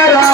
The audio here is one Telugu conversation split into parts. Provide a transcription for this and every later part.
তারা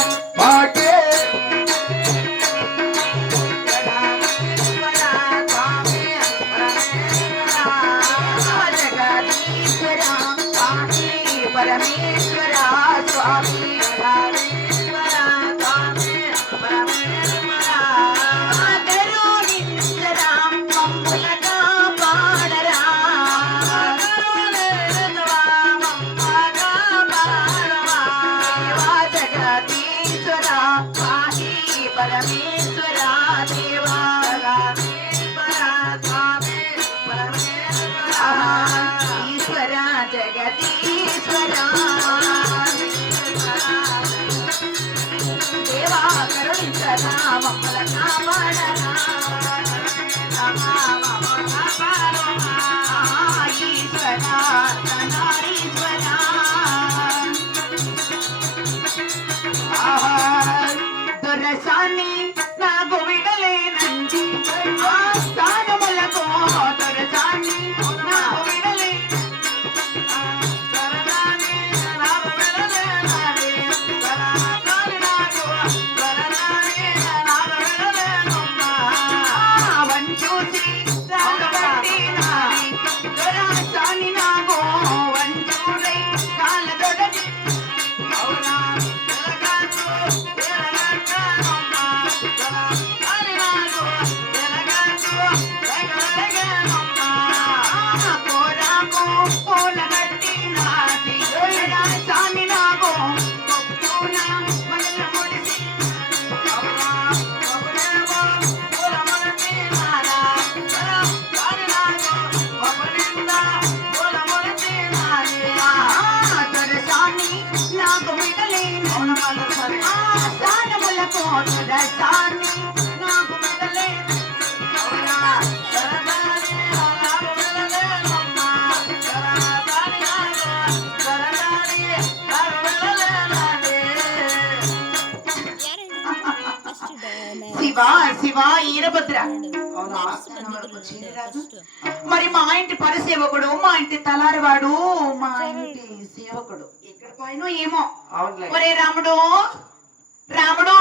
காவலனா மம்மல శివ శివ ఈరభద్ర? మరి మా ఇంటి పరిసేవకుడు మా ఇంటి తలారివాడు మా ఇంటి సేవకుడు. ఎక్కడ పోయినో ఏమో. ఒరే రాముడు రాముడు.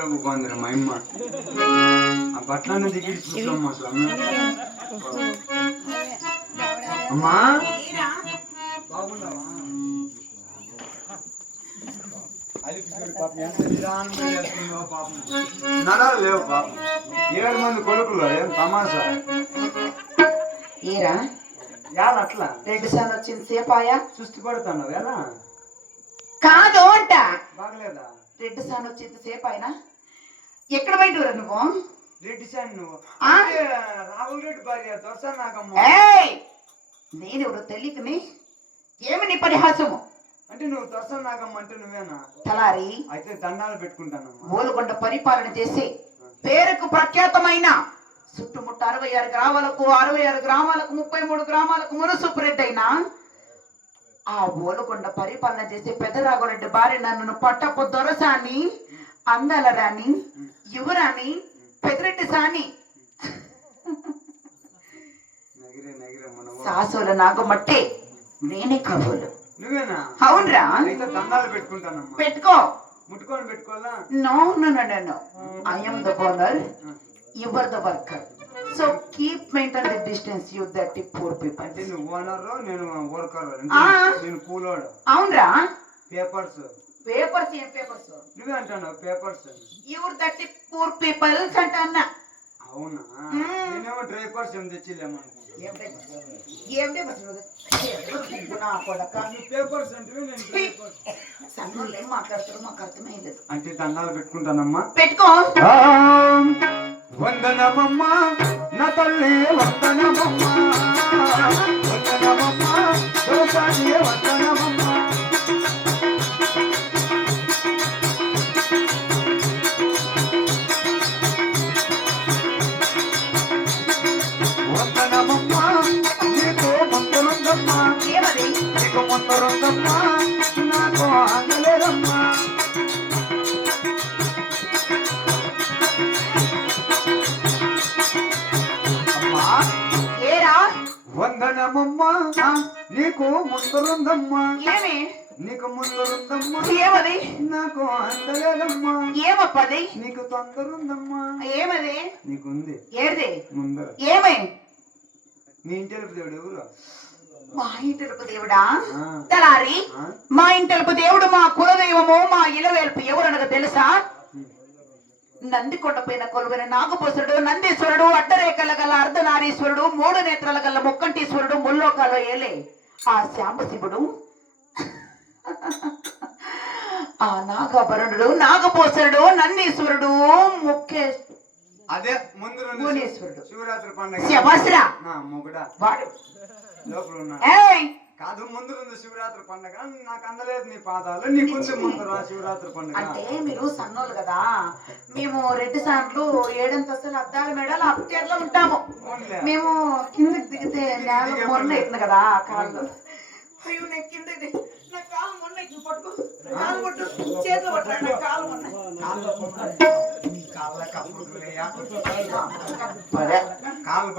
ఏం నీట్గా కూకుందిరా మా అమ్మ. బాగున్నావా? నడాలు లేవు పాపం. ఏడు మంది కొడుకులు ఏం తమాషా? ఏరా? యాడ అట్లా? రెడ్ సన్ వచ్చింది సేపాయా? సుస్థి పడుతున్నావు ఎలా కాదు అంట. బాగలేదా? రెడ్ సన్ వచ్చింది సేపాయనా ఎక్కడ బయట నువ్వు? రెడ్డి సార్ నువ్వు. రాహుల్ రెడ్డి భార్య దొరసా నాకమ్మ ఏయ్! నేనెవరో తెలియకని. ఏమి నీ పరిహాసము? అంటే నువ్వు దొరసా నాకమ్మ అంటే నువ్వేనా? తలారి. అయితే దండాలు పెట్టుకుంటానమ్మా. ఓలుగొండ పరిపాలన చేసి పేరుకు ప్రఖ్యాతమైన చుట్టుముట్ట అరవై ఆరు గ్రామాలకు అరవై ఆరు గ్రామాలకు ముప్పై మూడు గ్రామాలకు మునసూపురెడ్డి అయినా ఆ ఓలుగొండ పరిపాలన చేసే పెద్దరాఘవరెడ్డి భార్య నన్ను పట్టపు దొరసాని అందాల రాణి యువరాణి పెదరెడ్డి సాని. సాసోల నాగమట్టే నేనే కాబోలు. అవునరా? పెట్టుకో. ముట్టుకొని పెట్టుకోవాలా? No no no no no. I am the owner you so keep maintain the distance you that poor people. అంటే నువ్వు ఓనర్ నేను వర్కర్. నేను కూలోడు. అవునరా? పేపర్స్ పేపర్స్ ఏం పేపర్స్ నువ్వే అంటాను papers your that poor peoples అంట అన్న అవునా. నేనేమో డ్రైవర్స్ ఏం తెచ్చిలేమనుకుంటా ఏమిటే ఏమిటే బస్సు నా కొడక? పేపర్స్ అంటే నేను పేపర్స్. సన్నోళ్ళు ఏం మాట్లాడతారు మాకు అర్థమే లేదు. అంటే దండాలు పెట్టుకుంటానమ్మా. పెట్టుకో. వందనమమ్మ నా తల్లి వందనమమ్మ. వందనమమ్మ దోసాని వందనమమ్మ. వందనమమ్మ నీకు ముందురుందమ్మ నీకు ముందురుందమ్మ నాకు ఆగలేదమ్మా ఆ, నీకు ముందురుందమ్మా ఏమి? నీకు ముందురుందమ్మా ఏమది? నాకు అందలేదమ్మా. ఏమప్పది? నీకు తొందరుందమ్మా ఏమది? నీకుంది. ఏది ముందర. ఏమి? నీ ఇంటి దేవుడు ఎవరు? మా ఇంటలుపు దేవుడా? తలారి? మా ఇంటలుపు దేవుడు మా కులదైవము మా ఇలవేల్పు ఎవరనగా తెలుసా? నందికొండపైన కొలువైన నాగభూసుడు నందీశ్వరుడు అడ్డరేఖల గల అర్ధనారీశ్వరుడు మూడు నేత్రాల గల ముక్కంటీశ్వరుడు ముల్లోకాలో ఏలే. ఆ శాంబశివుడు ఆ నాగభరణుడు నాగభూసురుడు నందీశ్వరుడు ముఖ్య అదే ముందు రెండు భువనేశ్వరుడు శివరాత్రి పండుగ. శబాసురా నా మొగుడా. వాడు. లోపల కాదు ముందు ఉంది శివరాత్రి పండుగ. నాకు అందలేదు నీ పాదాలు. నీకుంది ముందర శివరాత్రి పండుగ. అంటే మీరు సన్నోళ్ళు కదా మేము రెడ్డి సార్లు ఏడంతస్తులు అద్దాల మెడలు అప్టేర్లో ఉంటాము. మేము కిందకి దిగితే నేల మొన్న ఎక్కింది కదా కాళ్ళు. అయ్యో నేను దిగి- నా కాలు మొన్న ఎక్కి పట్టుకో. కాలు పట్టు. చేతులు పట్టు నా కాలు మొన్న. కాళ్ళ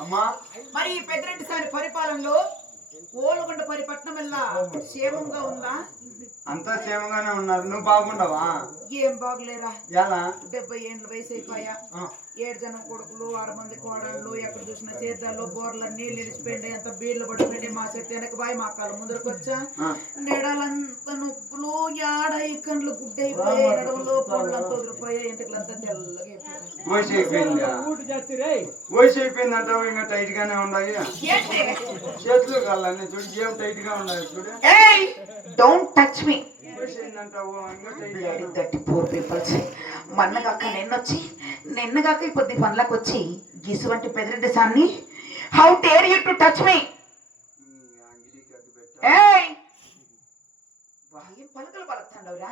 అమ్మా. మరి ఈ పెద్దరెడ్డి సారి పరిపాలనలో ఓలుగొండ పరిపట్నం వల్ల క్షేమంగా ఉందా? అంతా క్షేమంగానే ఉన్నారు. నువ్వు బాగుండవా? ఏం బాగులేరా? ఎలా? డెబ్బై ఏండ్ల వయసు అయిపోయా. ఆ, ఏడు జనం కొడుకులు ఆరు మంది కోడళ్ళు ఎక్కడ చూసిన చేద్దాల్లో బోర్లన్నీ నిలిచిపోయింది అంత బీర్లు పడిపోయింది మా చెట్టు వెనక. బాయ్ మా కాళ్ళ ముందరకు వచ్చా. నెడలంతా నొప్పులు యాడ ఇక్కన్లు గుడ్డైపోయాయి నడుములో పొళ్ళంతా వదిలిపోయాయి ఇంటికలంతా తెల్లగా ఇంకా టైట్ గానే ఉన్నాయి ఏంటి? చేతులు కాళ్ళని చూడు ఏం టైట్గా ఉన్నాయి చూడు. ఏయ్! డోంట్ టచ్ మీ వయసు అయిందంటావు? ఇంకా టైట్గా వెరీ దట్టి పూర్ పీపుల్స్ మన్నగాక నిన్నొచ్చి నిన్నగాక కొద్ది పనులకు వచ్చి గిసువంటి Peddireddy సాన్ని how dare you to touch me ఏం పలకలు పలుకుతాండవురా?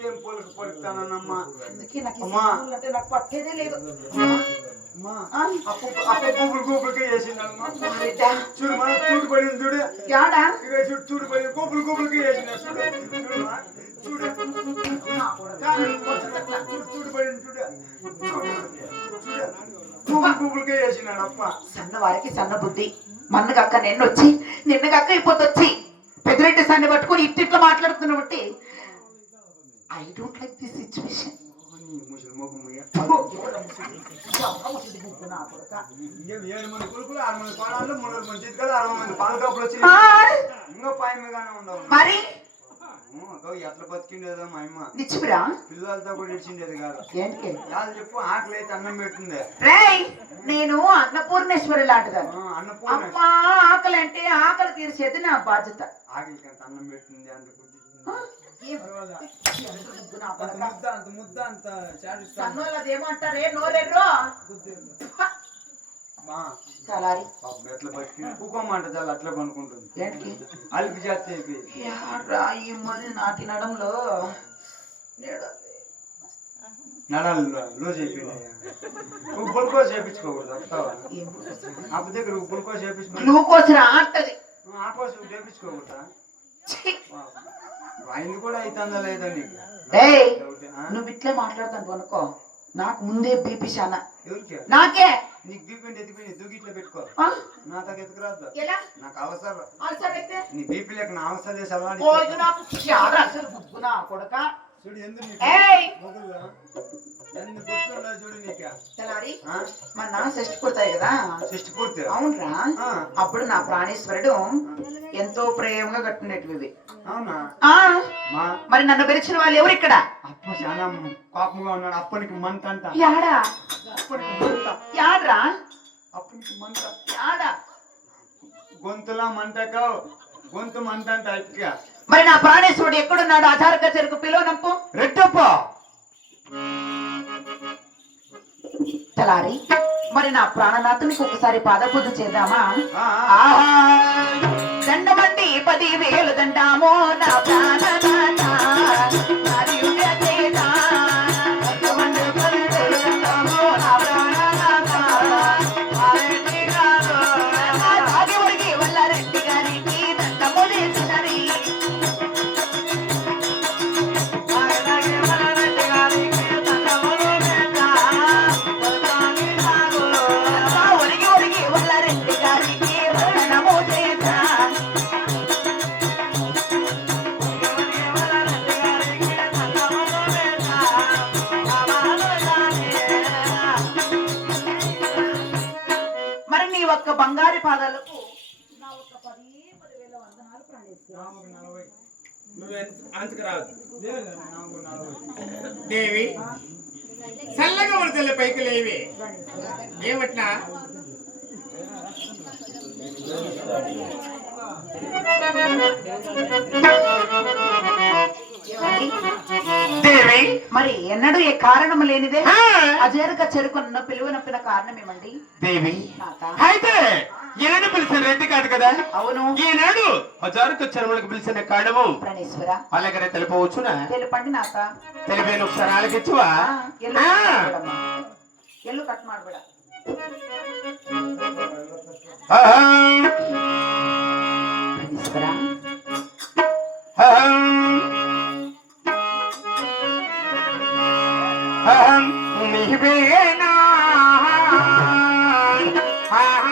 ఏం పొలకు పలుకుతానమ్మా అందుకే నాకు అంటే నాకు పట్టేదే లేదు. చూడు మన చూడు పడింది చూడు. యాడా? చూడు చూడు గూపులు గూపులకే చూడు. చూడు. పడింది చేసినాడు అప్ప సన్నవారికి సన్న బుద్ధి. మన్నగక్క నిన్నొచ్చి నిన్నగక్క ఇప్పొద్దొచ్చి పెద్దరెడ్డి సాన్ని పట్టుకొని ఇట్టిట్లా మాట్లాడుతున్నా బట్టి వచ్చి ఇంకా పై మీదగానే ఉండవు మరి? ఎట్లా బతికిండేదో మా అమ్మ నిచ్చిపిరా? పిల్లలతో కూడా ఇడిచిండేది కాదు ఏంటి వాళ్ళు చెప్పు ఆకలి అయితే అన్నం రేయ్ నేను అన్నపూర్ణేశ్వరి లాంటిదాన్ని. అమ్మా ఆకలి అంటే ఆకలి తీర్చేది నా బాధ్యత. ఆకలికి అన్నం అంత కొడకా. ముద్ద అంత ముద్ద అంత చాటిస్తాను సన్నోళ్ళది ఏమంటారే నోరెర్రో? తలారి. ఎట్లా బతికి కుకోమంట చాలా అట్లా పనుకుంటుంది. ఏంటి? అలిపి జాతి అయిపోయి. నడంలో? లూజ్ అయిపోయినాయి. గ్లూకోజ్ చేయించుకోకూడదు వస్తావా? అప్పు దగ్గర గ్లూకోజ్ చేయించుకో గ్లూకోజ్ చేయించుకోకూడదా కూడా అవుతుందా లేదా నీకు? ఏయ్ డౌటే, ఆ? నువ్వు ఇట్లే మాట్లాడుతాను అనుకో నాకు ముందే బీపీ శానా. ఎవరికి? నాకే? నీకు బీపీ ఎత్తిపోయి దూకి ఇట్లా పెట్టుకో? నా తగ్గ ఎత్తుకురాదు ఎలా? నాకు అవసరం నీ బీపీ లేక నా అవసరం చేసి కొడక? చూడు ఎందుకు మన నాన్న షష్టి పుడతాయి కదా? షష్టి పూర్తి. అవునరా. అప్పుడు నా ప్రాణేశ్వరుడు ఎంతో ప్రేమగా కట్టినట్టు అవునా? ఆ? మా. మరి నన్ను పిలిచిన వాళ్ళు ఎవరు ఇక్కడ? అప్ప చాలా కోపంగా ఉన్నాడు. అప్పనికి మంట అంట. యాడా? అప్పనికి మంట యాడ్రా? అప్పటి నుంచి మంట ఆడ గొంతులా మంటకావు. గొంతు మంట అంటే మరి నా ప్రాణేశ్వరుడు ఎక్కడున్నాడు? ఆధారక చెరుకు పిలువనంపు రెట్టప్ప. తలారి మరి నా ప్రాణనాథునికి ఒకసారి పాదపూజ చేద్దామా? దండమండి పది వేలు దండామో నా ప్రాణనాథ. దేవి చల్లగా పైకి లేవి. ఏమట్లా దేవి మరి ఎన్నడూ ఏ కారణం లేనిదే ఆ. అజేరక చెరుకున్న పిలువనప్పిన కారణం ఏమండి దేవి అయితే ఈనాడు పిలిచిన రెడ్డి కాదు కదా అవును ఈనాడు హజారుకు చర్మలకు పిలిచిన కాడము ప్రాణేశ్వర అలాగనే తెలుపవచ్చునా తెలుపండి నాక తెలిపేను ఒకసారి ఆలకిచ్చువా ఆ, ఎల్లు ఆ. కట్ ಮಾಡ್ಬೇಡಮ್ಮ. ఎల్లు కట్ ಮಾಡ್ಬೇಡ అహం, ప్రాణేశ్వర అహం, అహం నీవేనా అహం.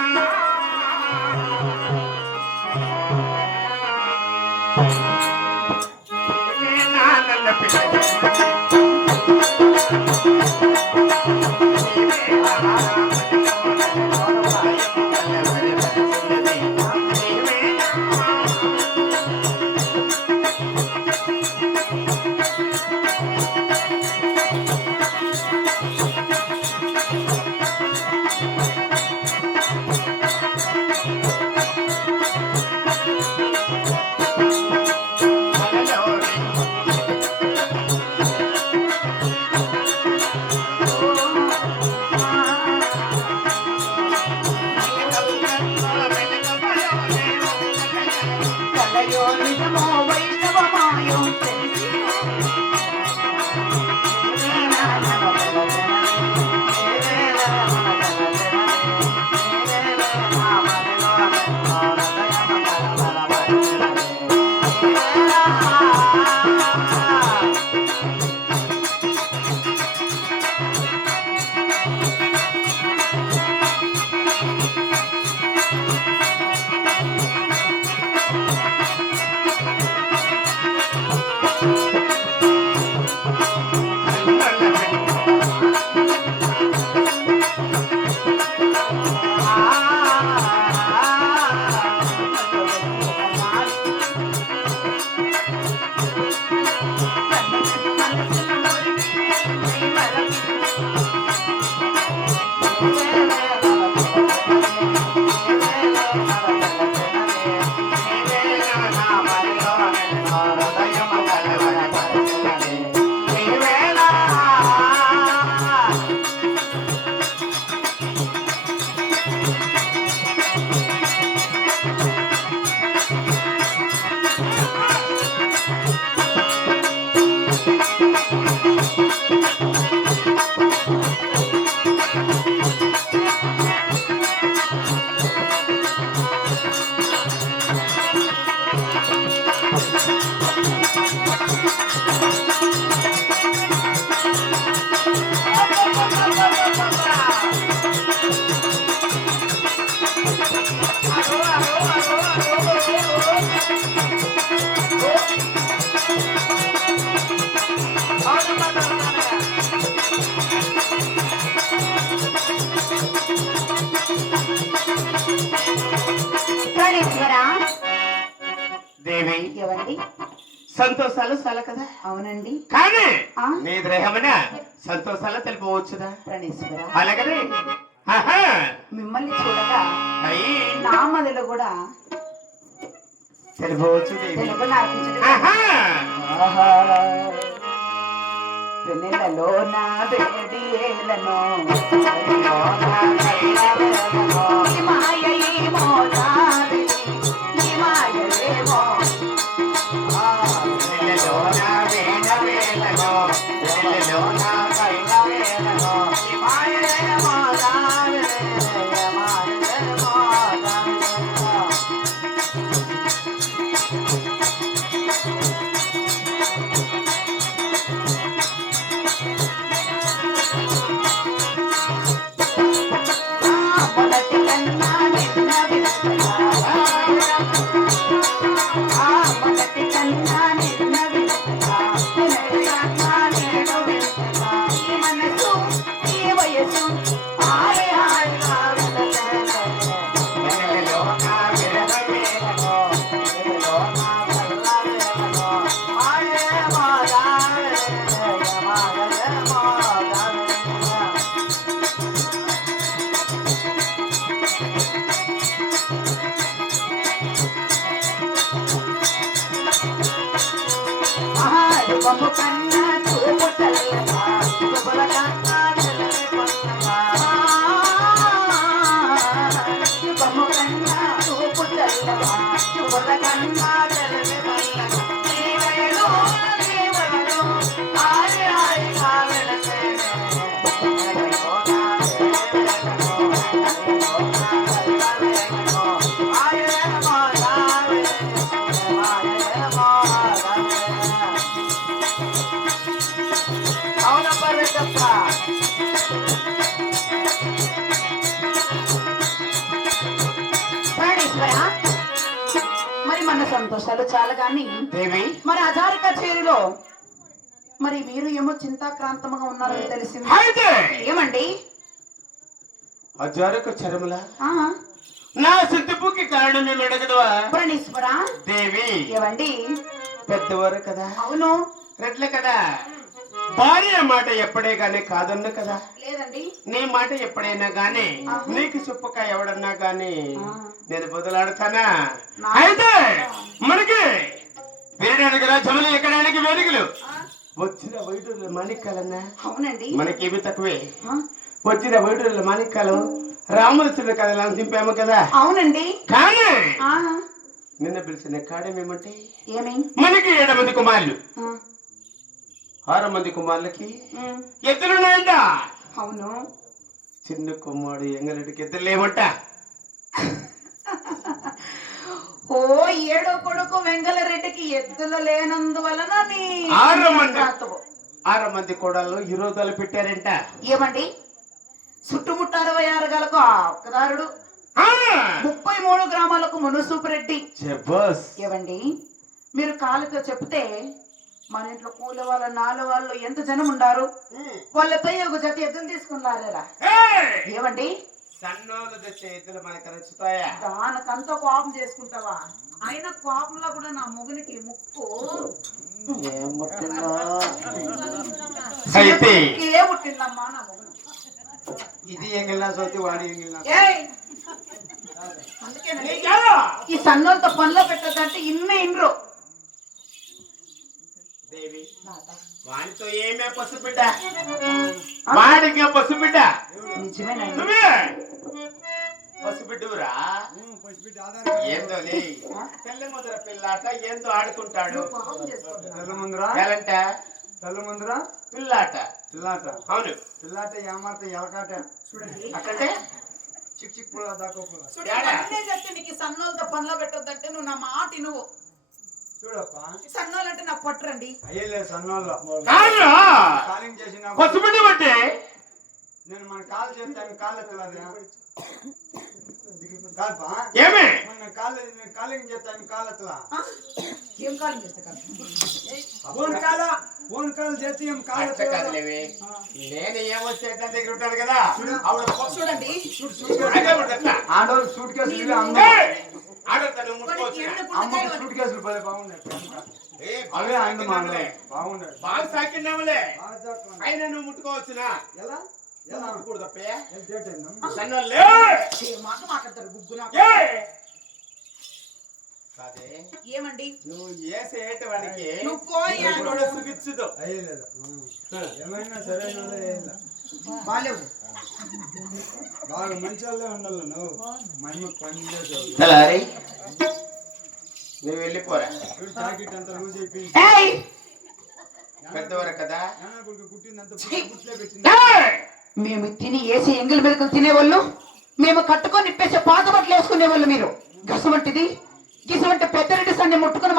దేవి సంతోషాలు చాలా కదా? అవునండి. కానీ? నీ దేహమన సంతోషాలు తెలుపవచ్చుదా? ప్రాణేశ్వర. అలాగనే? మిమ్మల్ని చూడగా నా మదిలో కూడా తెలుపవచ్చు దేవి తెలుగు నార్పించడం. ఆహా! సంతోషాలు చాలా కానీ దేవి మరి అజారి కచేరిలో మరి మీరు ఏమో చింతాక్రాంతముగా ఉన్నారని తెలిసింది. అయితే! ఏమండి? అజారకు చరముల? నా సిద్ధిపుకి కారణం ఏమి అడగదవా? ప్రాణేశ్వర? దేవి! ఏమండి పెద్దవారు కదా? అవును. రెడ్ల కదా? భార్య మాట ఎప్పుడే గానీ కాదన్న కదా? లేదండి. నీ మాట ఎప్పుడైనా గానీ. నీకు సుప్పక ఎవడన్నా గానీ. నేను బదులాడతానా? అయితే మనకి వీరడానికి రాజ్యములు ఎక్కడానికి వేదికలు వచ్చిన వైడూరుల మాణిక్యాలన్నా? అవునండి. మనకేమి తక్కువే. వచ్చిన వైడూరుల మాణిక్యాలు రాములచుడు కథలు అందింపాము కదా? అవునండి. కానీ నిన్న పిలిచిన కాడం ఏమంటే ఏమి? మనకి ఏడు మంది కుమారులు ఆరు మంది కుమారులకి ఎద్దులున్నాయంట అవును. చిన్న కుమ్మాడు ఎంగలుడికి ఎద్దులు లేవంట. ఓ ఏడో కొడుకు వెంగళరెడ్డికి ఎద్దులు లేనందువలన నీ ఆరు మంది. ఆరు మంది కోడళ్ళు పెట్టారంట. ఏమండి? చుట్టుముట్ట అరవై ఆరు గలకు ఒక్కదారుడు! ముప్పై మూడు గ్రామాలకు మునుసూపురెడ్డి జబస్ ఏవండి? మీరు కాలుతో చెప్తే మన ఇంట్లో కూలి వాళ్ళ నాలుగు వాళ్ళు ఎంత జనం ఉండారు? వాళ్ళపై ఒక జత ఎద్దులు తీసుకున్నారా! ఏమండి సన్నోలు తెచ్చే ఎద్దులు మనకు నచ్చుతాయా? దానికంతా కోపం చేసుకుంటావా? అయిన కోపంలో కూడా నా మొగునికి ముక్కు. అయితే ఏ పుట్టిందమ్మా నా మొగును ఇది ఎంగిల్నా సోతి వాడి ఎంగిల్నా నీకెలా? ఈ సన్నోలతో పనిలో పెట్టదంటే ఇన్నే ఇండ్రు దేవి? వానితో ఏమే పసుబిడ్డ? వాడికి పసుబిడ్డ? నువ్వే? పసుబిడ్డురా ఏందో తెల్ల ముద్ర పిల్లాట ఏందో ఆడుకుంటాడు. తెల్ల ముందరా? ఎలంట తెల్ల ముందరా? పిల్లాట. పిల్లాట. అవును. పిల్లాట ఏమార్త ఎలకాట చూడండి. అక్కడే? చిక్ చిక్ పుల్ల దాకా సన్నోలతో పనిలో పెట్టొద్దంటే నువ్వు నా మాట నువ్వు చూడప్ప. సన్నోలంటే నాకు పట్టరండి. అయ్యలే సన్నోళ్ళు. కాదురా. కాలింగ్ చేసిన పసుబిడ్డ బట్టి నేను మన కాలు చేస్తాను కాళ్ళు ఎత్తలాదే కాల్పా ఏమే? మన కాళ్ళు నేను కాలింగ్ చేస్తాను కాళ్ళు ఎత్తలా? ఏం కాలం చేస్తే ఫోన్ కాల? ఫోన్ కాల్ చేస్తే ఏం ఎత్తలా కాదులేవే. నేను ఏమొస్తే దాని దగ్గర ఉంటాను కదా? ఆవిడ చూడండి. ఆడవాళ్ళు సూట్ కేసులు ఇవి ఎండు అమ్మకి పుట్టకాయలు సూట్ కేసులు భలే బాగున్నాయి. ఏ, అవే బాగా ఆయన. బాగున్నాయి. జాగ్రత్త. అయినా నువ్వు ముట్టుకోవచ్చునా ఎలా? సన్నోళ్ళే మాట మాట్లాడతారు కాదే. ఏమండి? నువ్వు ఏసేటవానికి నువ్వు పోయా కూడా సుగిచ్చుదు అయ్యలేదు ఆ. ఏమైనా వేయాల. బాలేవు. బాగా మంచి వాళ్ళే ఉండాలి నువ్వు. మహిమ పని చేసేవాళ్ళు తెల్లారి నువ్వు వెళ్ళిపోరా. చూడు జాకెట్ అంతా లూజ్ అయిపోయింది ఏయ్! పెద్దవారు కదా? గుట్లే పెట్టింది! మేము తిని వేసి ఎంగిల్ మెతుకులు తినేవాళ్ళు మేము కట్టుకొని ఇప్పేసే పాత బట్టలు వేసుకునేవాళ్ళు మీరు. గసమంటిది గిసమంటే పెద్దరెడ్డి సన్ని ముట్టుకొని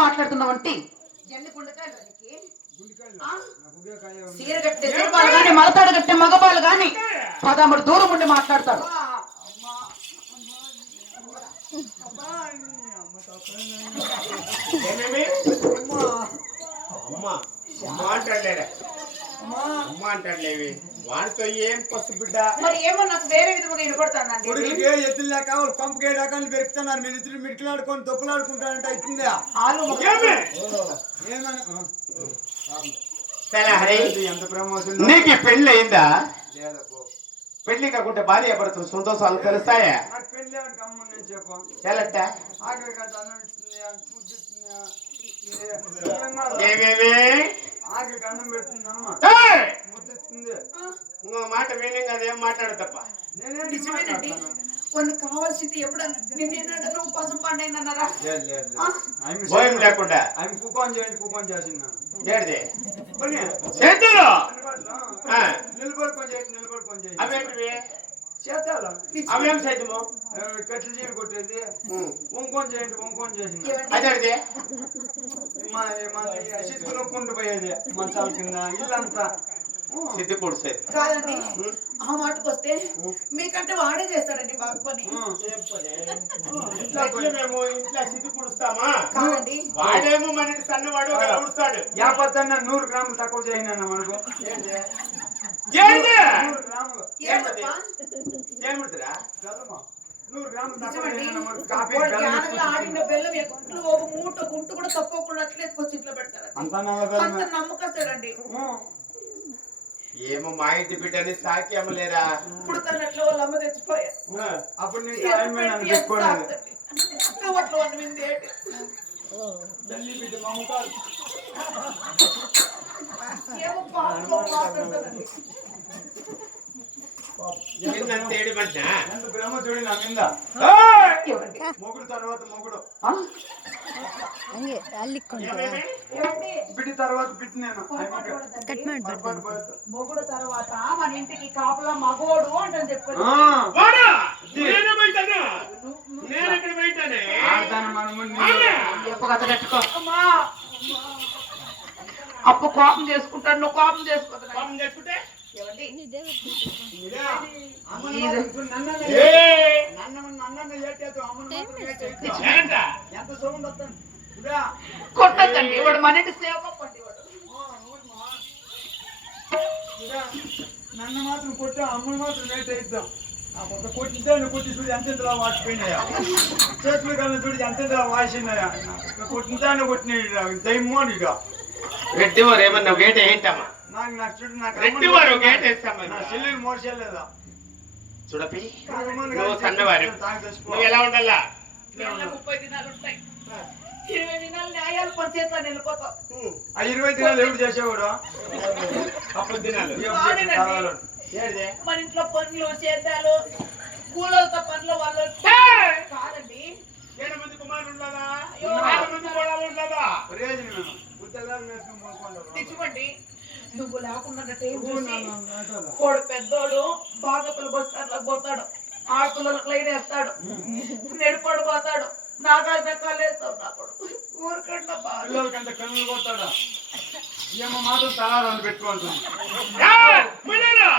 కట్టే సినిమాలు గాని మలతాడు కట్టే మగబాలు గాని. పదమూడు దూరం ఉండి మాట్లాడతారు. అమ్మ అమ్మ అంటాడులేరా? అమ్మ అంటాడులేవి? వాడితో ఏం పసు బిడ్డ? మరి ఏమో నాకు వేరే విధంగా వినపడుతుందండి. కొడుకులకి ఎత్తులు లేక వాళ్ళు పంపకే రకాలు పెరుగుతున్నారు మీరు ఇద్దరు మిడికిలాడుకొని తొప్పులాడుకుంటారంట ఇచ్చిందా ఆలు మగ- ఏమి? ఏమని? తెల్లారి ఎంత ప్రమోషన్? నీకు పెళ్ళి అయిందా? పెళ్ళి కాకుంటే భార్య భర్తలు సంతోషాలు తెలుస్తాయా? నాకు పెళ్ళి నేను చెప్పు. ఇస్తుంది ఏమేమి? ఆఖరికి అన్నం పెడుతుంది అమ్మ ఇంకో మాట విని అదేం మాట్లాడతప్ప నేనేం నిజమేనండి? కొన్ని కావాల్సింది ఎప్పుడన్నా ఉపాసం పండైందన్నారా? భయం లేకుండా. ఆమె కుకోన్ చేయండి కుకోన్ చేసింది నిలబడుకొని చేయండి అవేంటివి చేతాలు. అవేం సైతము కట్లు చీర కొట్టేది. ఉం. వంకొని చేయండి వంకొని చేసింది. సిద్ధు నొక్కుంటూ పోయేది మంచాల కింద ఇల్లంతా. సిద్ధి కాదండి ఆ మాటకు వస్తే మీకంటే వాడే చేస్తాడండి పని. ఊ. ఇంట్లో మేము ఇంట్లో సిద్ధి పుడుస్తామా కాదండి. వాడేమో మనకి సన్నవాడు ఉడుస్తాడు యాపత్తన్న నూరు గ్రాములు తక్కువ చేయను మనకు. నూరు గ్రాములు. ఆడిన బెల్లం ఎట్లు ఒక మూట గుంటు కూడా తప్పకుండా అట్లే ఎత్తుకొచ్చి ఇంట్లో అంతా నమ్మకస్తాడండి. ఏమో మా ఇంటి బిడ్డని సాకి అమ్మలేరా ఇప్పుడు తనట్లో వాళ్ళ అమ్మ తెచ్చిపోయా. అప్పుడు అట్లా తల్లి బిడ్డ బ్రహ్మ మొగుడు తర్వాత మొగుడు. బిడ్డి తర్వాత బిడ్డి నేను. మొగుడు తర్వాత మన ఇంటికి కాపలా మగోడు అంటని చెప్పాను నేను ఎక్కడ బయటనే? కట్టుకో. అమ్మా! అప్పు కోపం చేసుకుంటాడు నువ్వు కోపం చేసుకోవద్దు పాపం చేసుకుంటే? ఏమండి? ఏ ఏంట ఎంత సౌండ్ వస్తుంది ఇదా కొట్టద్దండి వాడు మన ఇంటి ఇదా నన్ను మాత్రం కొట్టా అమ్మని మాత్రం ఆ కొంత కొట్టితే నువ్వు కొట్టి చూడు ఎంత ఇంతలా వాచిపోయినాయా? చేతులు కన్నా చూడు ఎంత ఇంతలా వాసినాయా కొట్టించాను కొట్టిన దయ్యమో ఇక రెడ్డి వారు ఏమన్నా గేట ఏంటమ్మా నాకు చూడు నాకు రెడ్డి వారు గేట వేస్తామా? నా చూడపి. నువ్వు సన్నవారు. నువ్వు ఎలా ఉండాలా? ముప్పై దినాలు ఉంటాయి. ఇరవై దినాలు న్యాయాలు ఆ ఇరవై దినాలు ఎవరు చేసేవాడు? అప్పుడు దినాలు. మన ఇంట్లో పనులు చేద్దాలు. కూలలతో పనులు వాళ్ళు. కాదండి. ఏడు మంది కుమారులు ఉండదా అయ్యో. ఏడు మంది కోడలు ఉండదా ప్రయోజనం ఉత్తరాలు వేసుకుని పోనుకోండి. తెచ్చివ్వండి. నువ్వు లేకుండా? వాడు పెద్దోడు బాగా బస్టాండ్లో పోతాడు. ఆడపిల్లలకు లైన్ వేస్తాడు నెడిపడు పోతాడు నాగాలు దక్కాలు వేస్తాడు నా కొడుకు. ఊరికంటే పిల్లలకంత కన్నులు కొట్టాడా ఏమో మాత్రం తలారాలు పెట్టుకుంటుంది. ఏయ్! ముయ్యరా!